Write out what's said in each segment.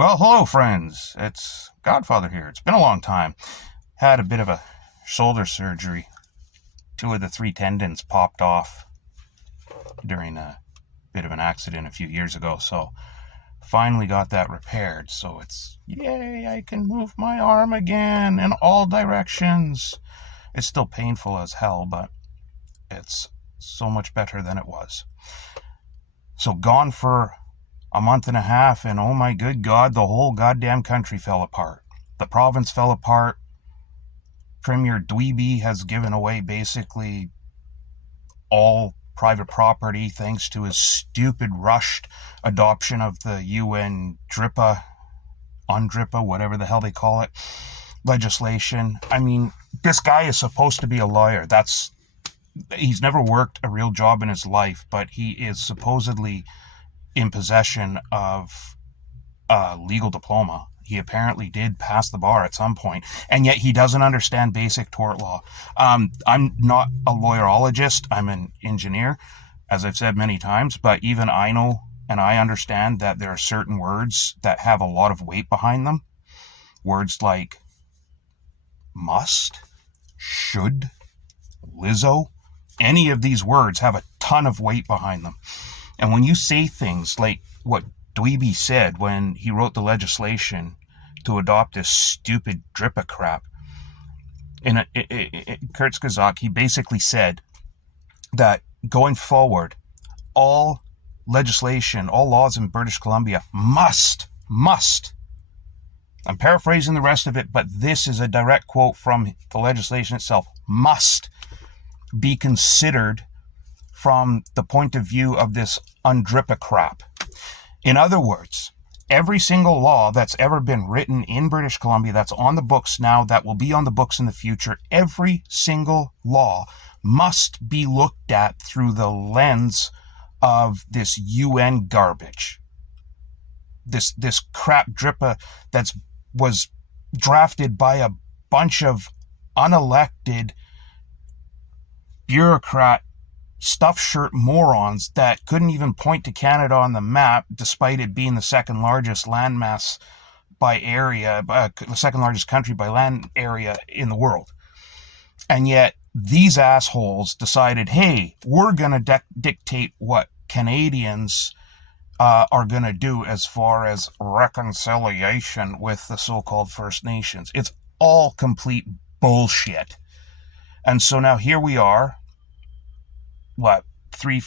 Well, hello, friends. It's Godfather here. It's been a long time. Had a bit of a shoulder surgery. Two of the three tendons popped off during a bit of an accident a few years ago, so finally got that repaired. So it's, yay, I can move my arm again in all directions. It's still painful as hell, but it's so much better than it was. So gone for a month and a half, and oh my good God, the whole goddamn country fell apart. The province fell apart. Premier Dweeby has given away basically all private property thanks to his stupid rushed adoption of the UNDRIP, whatever the hell they call it, legislation. I mean, this guy is supposed to be a lawyer. He's never worked a real job in his life, but he is supposedly in possession of a legal diploma. He apparently did pass the bar at some point, and yet he doesn't understand basic tort law. I'm not a lawyerologist. I'm an engineer, as I've said many times, but even I know and I understand that there are certain words that have a lot of weight behind them. Words like must, should, Lizzo, any of these words have a ton of weight behind them. And when you say things like what Dweeby said when he wrote the legislation to adopt this stupid DRIPA crap, in Kurtzgazak, he basically said that going forward, all legislation, all laws in British Columbia must, I'm paraphrasing the rest of it, but this is a direct quote from the legislation itself, must be considered from the point of view of this UNDRIP crap. In other words, every single law that's ever been written in British Columbia that's on the books now, that will be on the books in the future, every single law must be looked at through the lens of this UN garbage. This crap DRIPA was drafted by a bunch of unelected bureaucrat stuffed shirt morons that couldn't even point to Canada on the map, despite it being the second largest landmass by area, the second largest country by land area in the world. And yet these assholes decided, hey, we're going to dictate what Canadians are going to do as far as reconciliation with the so-called First Nations. It's all complete bullshit. And so now here we are, 3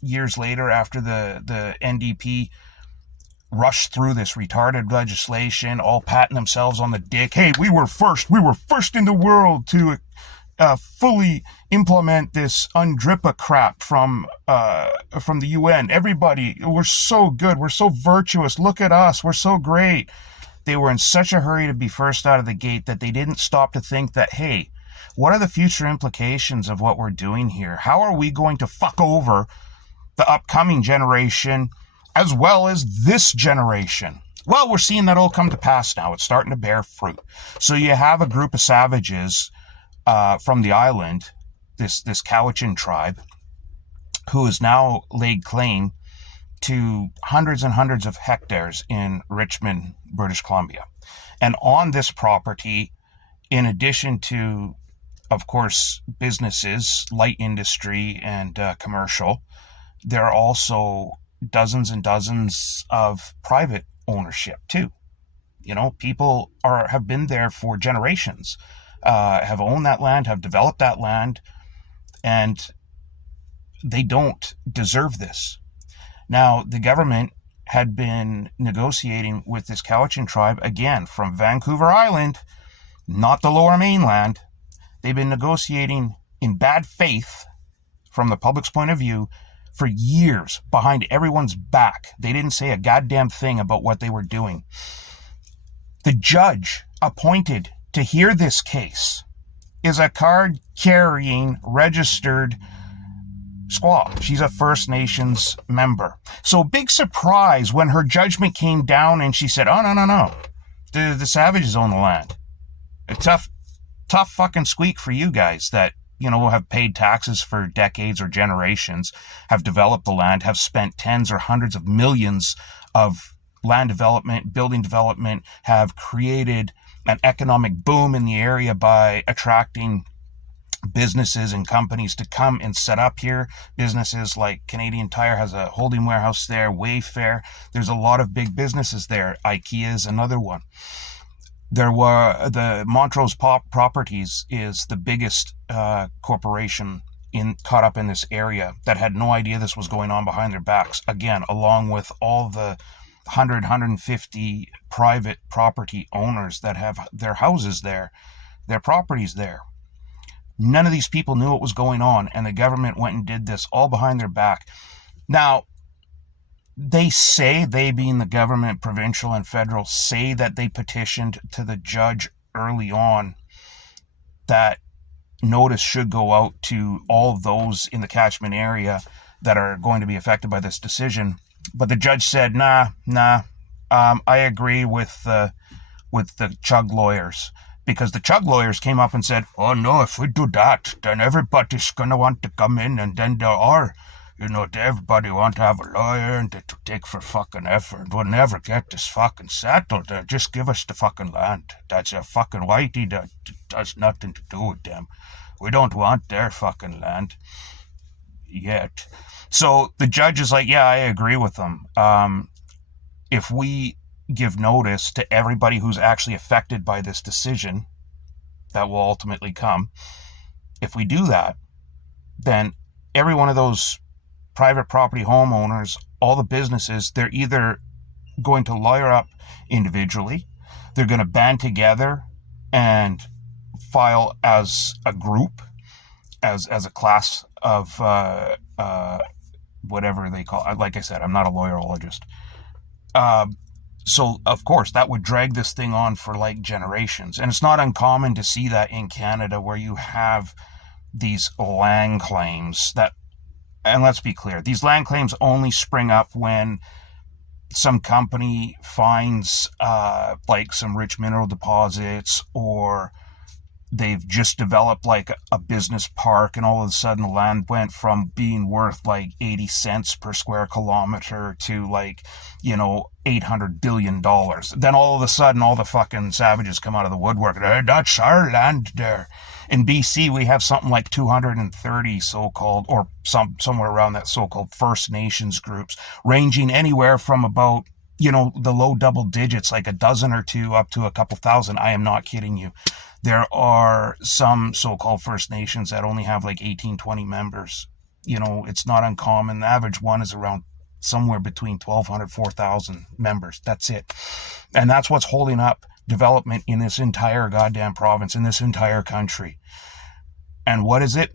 years later, after the NDP rushed through this retarded legislation, all patting themselves on the dick. Hey, we were first in the world to fully implement this UNDRIP crap from the UN. Everybody, we're so good, we're so virtuous, look at us, we're so great. They were in such a hurry to be first out of the gate that they didn't stop to think that, hey, what are the future implications of what we're doing here? How are we going to fuck over the upcoming generation as well as this generation? Well, we're seeing that all come to pass now. It's starting to bear fruit. So you have a group of savages from the island, this Cowichan tribe, who has now laid claim to hundreds and hundreds of hectares in Richmond, British Columbia. And on this property, in addition to, of course, businesses, light industry and commercial, there are also dozens and dozens of private ownership too. You know, people have been there for generations, have owned that land, have developed that land, and they don't deserve this. Now, the government had been negotiating with this Cowichan tribe, again, from Vancouver Island, not the Lower Mainland. They've been negotiating in bad faith, from the public's point of view, for years, behind everyone's back. They didn't say a goddamn thing about what they were doing. The judge appointed to hear this case is a card-carrying, registered squaw. She's a First Nations member. So big surprise when her judgment came down and she said, oh, no. The savages own the land. A tough fucking squeak for you guys that, you know, have paid taxes for decades or generations, have developed the land, have spent tens or hundreds of millions of land development, building development have created an economic boom in the area by attracting businesses and companies to come and set up here. Businesses like Canadian Tire has a holding warehouse there, Wayfair. There's a lot of big businesses there. IKEA is another one. There were the Montrose Properties is the biggest corporation caught up in this area that had no idea this was going on behind their backs. Again, along with all the 150 private property owners that have their houses there, their properties there. None of these people knew what was going on, and the government went and did this all behind their back. Now, they say, they being the government, provincial and federal, say that they petitioned to the judge early on that notice should go out to all those in the catchment area that are going to be affected by this decision. But the judge said, nah, I agree with the Chug lawyers. Because the Chug lawyers came up and said, oh no, if we do that, then everybody's going to want to come in, and then there are, everybody want to have a lawyer and to take for fucking effort. We'll never get this fucking settled. Just give us the fucking land. That's a fucking whitey that has nothing to do with them. We don't want their fucking land yet. So the judge is like, yeah, I agree with them. If we give notice to everybody who's actually affected by this decision that will ultimately come, if we do that, then every one of those private property homeowners, all the businesses, they're either going to lawyer up individually, they're going to band together and file as a group, as a class of whatever they call it. Like I said, I'm not a lawyerologist. So, of course, that would drag this thing on for like generations. And it's not uncommon to see that in Canada, where you have these land claims that, and let's be clear, these land claims only spring up when some company finds like some rich mineral deposits, or they've just developed like a business park, and all of a sudden the land went from being worth like 80 cents per square kilometer to like, $800 billion. Then all of a sudden all the fucking savages come out of the woodwork. Hey, that's our land there. In BC, we have something like 230 so-called, or somewhere around that so-called First Nations groups, ranging anywhere from about, the low double digits, like a dozen or two, up to a couple thousand. I am not kidding you. There are some so-called First Nations that only have like 18, 20 members. It's not uncommon. The average one is around somewhere between 1,200, 4,000 members. That's it. And that's what's holding up development in this entire goddamn province, in this entire country. And what is it?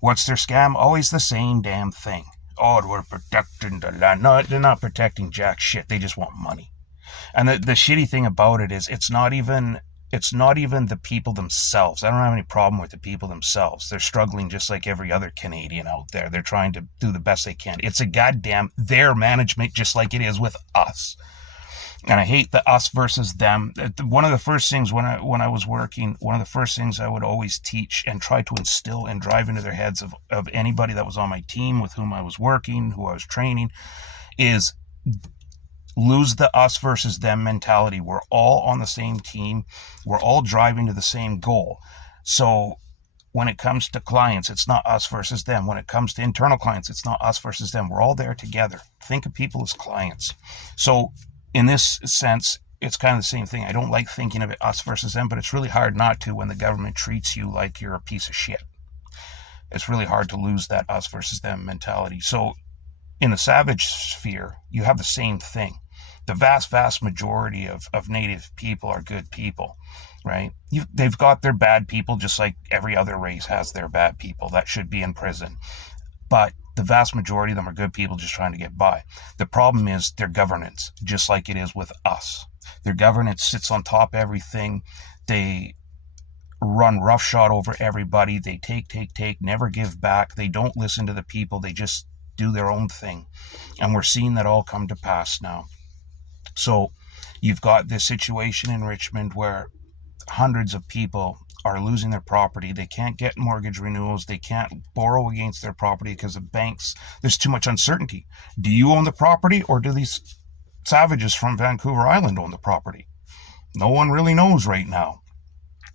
What's their scam? Always the same damn thing. Oh, we're protecting the land. No, they're not protecting jack shit. They just want money. And the shitty thing about it is it's not even the people themselves. I don't have any problem with the people themselves. They're struggling just like every other Canadian out there. They're trying to do the best they can. It's a goddamn their management, just like it is with us. And I hate the us versus them. One of the first things when I was working, one of the first things I would always teach and try to instill and drive into their heads of anybody that was on my team, with whom I was working, who I was training, is lose the us versus them mentality. We're all on the same team. We're all driving to the same goal. So when it comes to clients, it's not us versus them. When it comes to internal clients, it's not us versus them. We're all there together. Think of people as clients. So in this sense, it's kind of the same thing. I don't like thinking of it us versus them, but it's really hard not to when the government treats you like you're a piece of shit. It's really hard to lose that us versus them mentality. So in the savage sphere, you have the same thing. The vast majority of Native people are good people, right? They've got their bad people, just like every other race has their bad people that should be in prison. But the vast majority of them are good people just trying to get by. The problem is their governance, just like it is with us. Their governance sits on top of everything. They run roughshod over everybody. They take, never give back. They don't listen to the people. They just do their own thing. And we're seeing that all come to pass now. So you've got this situation in Richmond where hundreds of people are losing their property. They can't get mortgage renewals. They can't borrow against their property because the banks, there's too much uncertainty. Do you own the property, or do these savages from Vancouver Island own the property. No one really knows right now.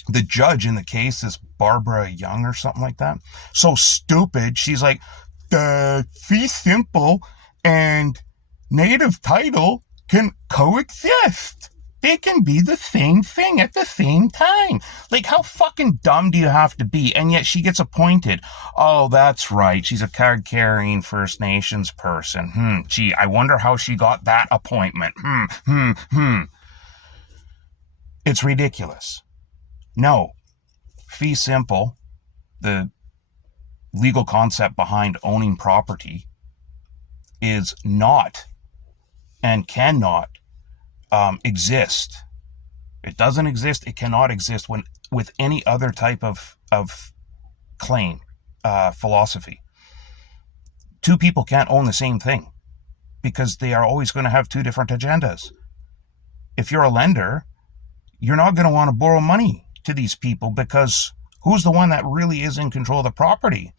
The judge in the case is Barbara Young or something like that. So stupid. She's like, the fee simple and native title can coexist. They can be the same thing at the same time. Like, how fucking dumb do you have to be? And yet she gets appointed. Oh, that's right. She's a card-carrying First Nations person. Gee, I wonder how she got that appointment. It's ridiculous. No. Fee simple, the legal concept behind owning property, is not and cannot exist. It doesn't exist. It cannot exist with any other type of claim, philosophy. Two people can't own the same thing because they are always going to have two different agendas. If you're a lender, you're not going to want to borrow money to these people because who's the one that really is in control of the property?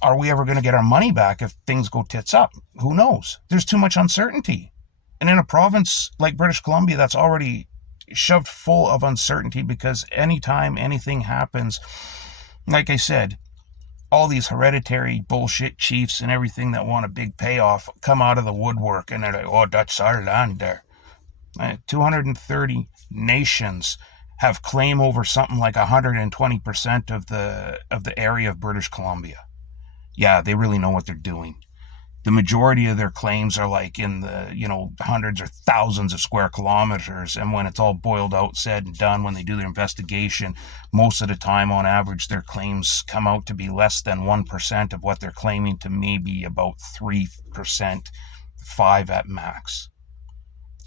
Are we ever going to get our money back if things go tits up? Who knows? There's too much uncertainty. And in a province like British Columbia that's already shoved full of uncertainty because anytime anything happens, like I said, all these hereditary bullshit chiefs and everything that want a big payoff come out of the woodwork and they're like, oh, that's our land there. 230 nations have claim over something like 120% of the area of British Columbia. Yeah, they really know what they're doing. The majority of their claims are like in the, hundreds or thousands of square kilometers. And when it's all boiled out, said and done, when they do their investigation, most of the time, on average, their claims come out to be less than 1% of what they're claiming to maybe about 3%, 5% at max.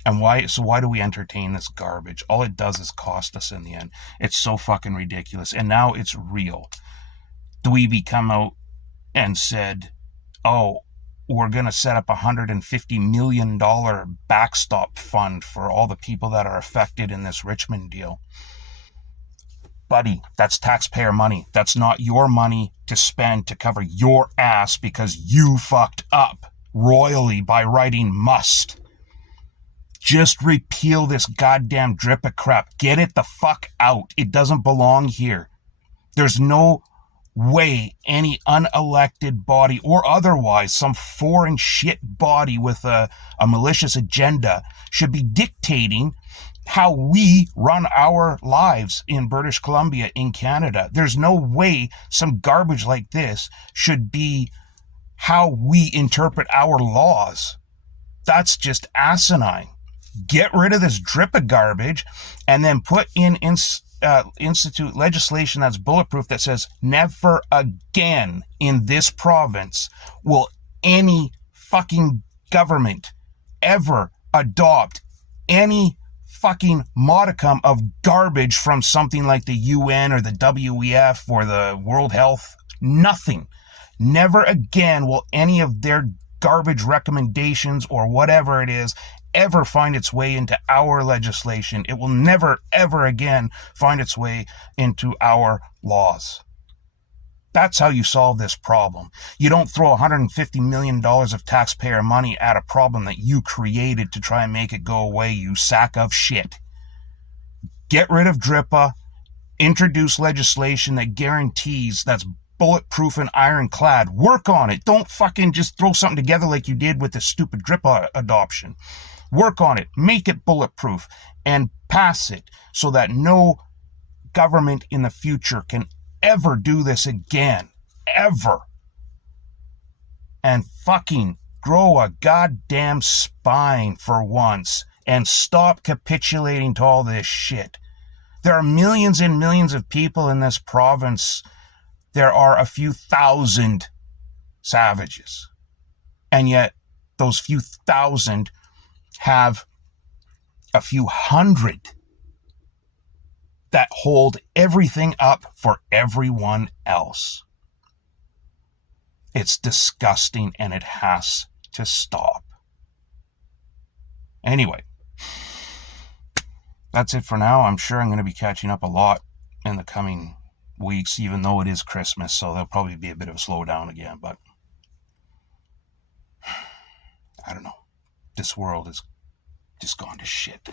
And why do we entertain this garbage? All it does is cost us in the end. It's so fucking ridiculous. And now it's real. Dweeby come out and said, oh, we're going to set up $150 million backstop fund for all the people that are affected in this Richmond deal. Buddy, that's taxpayer money. That's not your money to spend to cover your ass because you fucked up royally by writing must. Just repeal this goddamn drip of crap. Get it the fuck out. It doesn't belong here. There's no way any unelected body or otherwise some foreign shit body with a malicious agenda should be dictating how we run our lives in British Columbia, in Canada. There's no way some garbage like this should be how we interpret our laws. That's just asinine. Get rid of this drip of garbage and then put in institute legislation that's bulletproof that says never again in this province will any fucking government ever adopt any fucking modicum of garbage from something like the UN or the WEF or the World Health. Nothing. Never again will any of their garbage recommendations or whatever it is ever find its way into our legislation. It will never, ever again find its way into our laws. That's how you solve this problem. You don't throw $150 million of taxpayer money at a problem that you created to try and make it go away, you sack of shit. Get rid of DRIPA, introduce legislation that guarantees that's bulletproof and ironclad. Work on it. Don't fucking just throw something together like you did with the stupid DRIPA adoption. Work on it, make it bulletproof, and pass it so that no government in the future can ever do this again. Ever. And fucking grow a goddamn spine for once and stop capitulating to all this shit. There are millions and millions of people in this province. There are a few thousand savages. And yet, those few thousand have a few hundred that hold everything up for everyone else. It's disgusting and it has to stop. Anyway, that's it for now. I'm sure I'm going to be catching up a lot in the coming weeks, even though it is Christmas, so there'll probably be a bit of a slowdown again, but I don't know. this world has just gone to shit.